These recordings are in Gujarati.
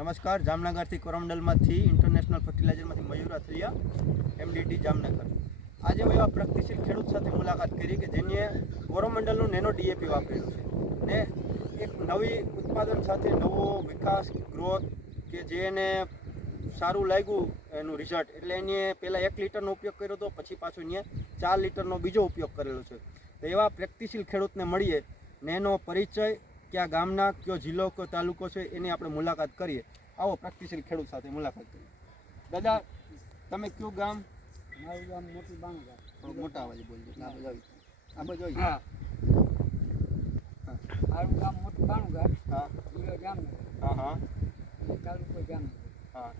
નમસ્કાર, જામનગરથી કોરમંડલમાંથી ઇન્ટરનેશનલ ફર્ટિલાઇઝરમાંથી મયુર અથલિયા એમડીટી જામનગર. આજે મેં એવા પ્રગતિશીલ ખેડૂત સાથે મુલાકાત કરી કે જેને કોરોમંડલનું નેનો ડીએપી વાપરેલું છે. ને એક નવી ઉત્પાદન સાથે નવો વિકાસ ગ્રોથ કે જે એને સારું લાગ્યું એનું રિઝલ્ટ એટલે એને પહેલાં એક લીટરનો ઉપયોગ કર્યો હતો, પછી પાછો એને ચાર લીટરનો બીજો ઉપયોગ કરેલો છે. તો એવા પ્રગતિશીલ ખેડૂતને મળીએ. ને એનો પરિચય કયા ગામના કયો જિલ્લો કયો તાલુકો છે એની આપણે મુલાકાત કરીએ. આવો પ્રગતિશીલ ખેડૂત સાથે મુલાકાત કરીએ. દાદા તમે કયું ગામ? મારું ગામ મોટું થોડુંક મોટા અવાજે બોલજો આ બાજુ. હા. મારું ગામ મોટી બાણુગા હા. જિલ્લો જામનગર. હા હા. તાલુકો જામનગર. હા.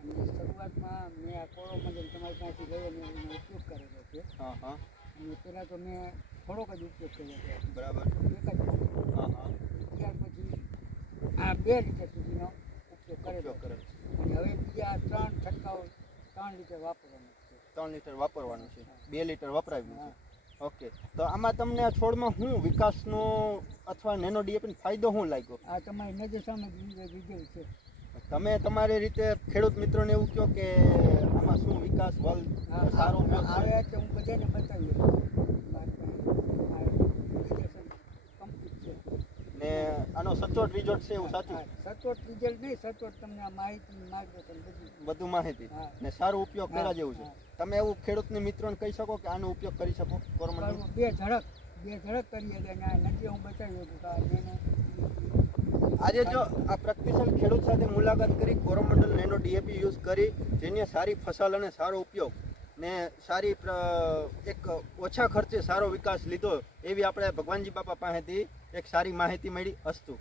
અને શરૂઆતમાં મેં આ કોરો મંડળ તમારી પાસેથી ગયો અને એનો ઉપયોગ કરેલો છે. હા હા. અને પહેલાં તો મેં થોડોક જ ઉપયોગ કર્યો છે. બરાબર એક જ વખત. હા હા ત્યાર પછી આ બે લીટર સુધીનો ઉપયોગ કરેલો ઉપયોગ કરે છે. અને હવે બીજા ત્રણ છંટકાવ ત્રણ લીટર વાપરવાનું છે. ત્રણ લીટર વાપરવાનું છે. બે લીટર વપરાવ્યું છે. ઓકે. તો આમાં તમને આ છોડમાં શું વિકાસનો અથવા નેનો ડીએપી ફાયદો શું લાગ્યો? આ તમારી નજર સામે રિઝલ્ટ છે. તમે તમારી રીતે ખેડૂત મિત્રોને એવું કહો કે આમાં શું વિકાસ વલ સારો આવે આ હું બધાને બતાવી કમ્પ્લીટ છે ને આનો સચોટ રિઝલ્ટ છે એવું સાચું? સચોટ રિઝલ્ટ નહીં સચોટ તમને આ માહિતી માર્ગદર્શન બધું બધું માહિતી. ને સારો ઉપયોગ કરવા જેવું છે. તમે એવું ખેડૂતને મિત્રોને કહી શકો કે આનો ઉપયોગ કરી શકો? કોરોમંડળ બે ઝડપ બે ઝડક કરીએ અને આ નદી હું બચાવી શકું આજે જો આ પ્રગતિશીલ ખેડૂત સાથે મુલાકાત કરી કોરોમંડલ નેનો ડીએપી યુઝ કરી જેની સારી ફસલ અને સારો ઉપયોગ ને સારી એક ઓછા ખર્ચે સારો વિકાસ લીધો એવી આપણે ભગવાનજી બાપા પાસેથી એક સારી માહિતી મળી અસ્તુ.